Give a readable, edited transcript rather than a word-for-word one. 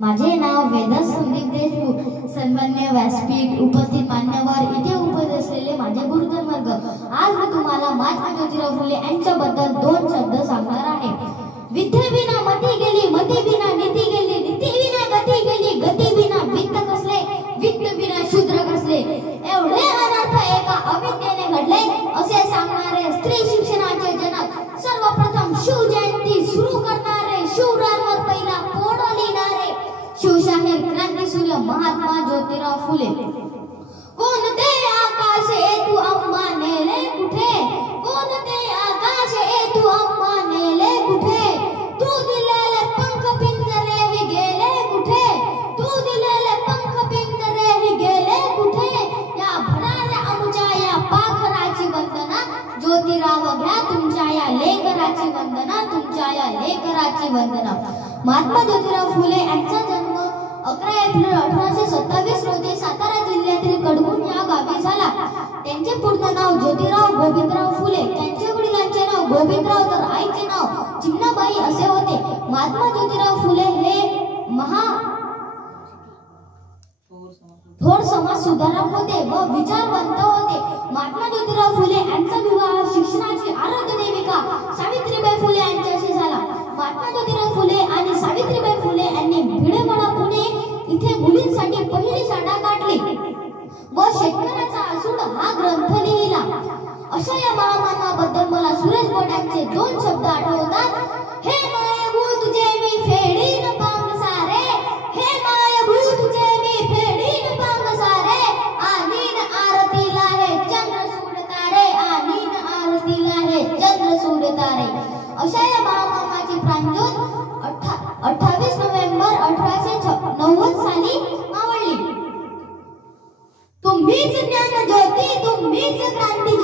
माझे नाव वेदा संदीप देशमुख. सन्मान्य व्यासपीठ, उपस्थित मान्यवर, इथे उपस्थित असलेले माझे गुरुजन वर्ग, आज मी तुम्हाला महात्मा ज्योतिराव फुले यांच्याबद्दल दोन शब्द सांगणार आहे. विद्येविना मती गेली, मती विना नीती गेली, नीती विना गती गेली, गती विना वित्त कसले, वित्त विना शूद्र कसले. एवढे अनर्थ एका अविद्येने घडले असे सांगणारे स्त्री शिक्षणाचे जनक, सर्वप्रथम शिवजयंती सुरू करणारे, शिवरायांवर पहिला पोड लिहिणारे, शिवशाहीर क्रांती सूर्य महात्मा ज्योतिराव फुले. कोणते आकाश तू अम्मा नेले कुठे, कोणते आकाश तू अम्मा नेले कुठे, तू दिलेले पंख पिंजरे ही गेले कुठे, तू दिलेले पंख पिंजरे ही गेले कुठे. या भराऱ्या आमच्या या पाखराची वंदना, ज्योतिराव घ्या तुमच्या या लेकराची वंदना, तुमच्या या लेकराची वंदना. महात्मा ज्योतिराव फुले यांचा जन्म 11 एप्रिल 1827 रोजी सातारा जिल्ह्यातील कडगुण या गावी झाला. त्यांचे पूर्ण नाव ज्योतिराव गोविंदराव फुले. त्यांच्या वडिलांचे नाव गोविंदराव तर आईचे नाव चिमणाबाई असे होते. महात्मा ज्योतिराव फुले हे थोर समाज सुधारक होते व विचारवंत होते. महात्मा ज्योतिराव फुले यांचा विवाह शिक्षणाची आराध्य देविका सावित्रीबाई फुले यांच्याशी झाला. महात्मा ज्योतिराव फुले आणि सावित्रीबाई फुले यांनी भिडेवाडा पुणे इथे मुलींसाठी पहिली शाळा काढली व शेतकऱ्याचा आसूड हा ग्रंथ लिहिला. अशा या महामानवाबद्दल मला सुरेश भट यांचे दोन शब्द आठवतात. हे मायभू तुझे मी फेडीन पांग सारे, हे मायभू तुझे मी फेडीन पांग सारे, आलीन आरतीला हे चंद्र सूर्य तारे, आलीन आरतीला हे चंद्र सूर्य तारे. अशा या महामानवाची प्राणज्योत 28 नोव्हेंबर 1890 साली मावळली. तुम्हीच ज्ञान ज्योती, तुम्हीच क्रांती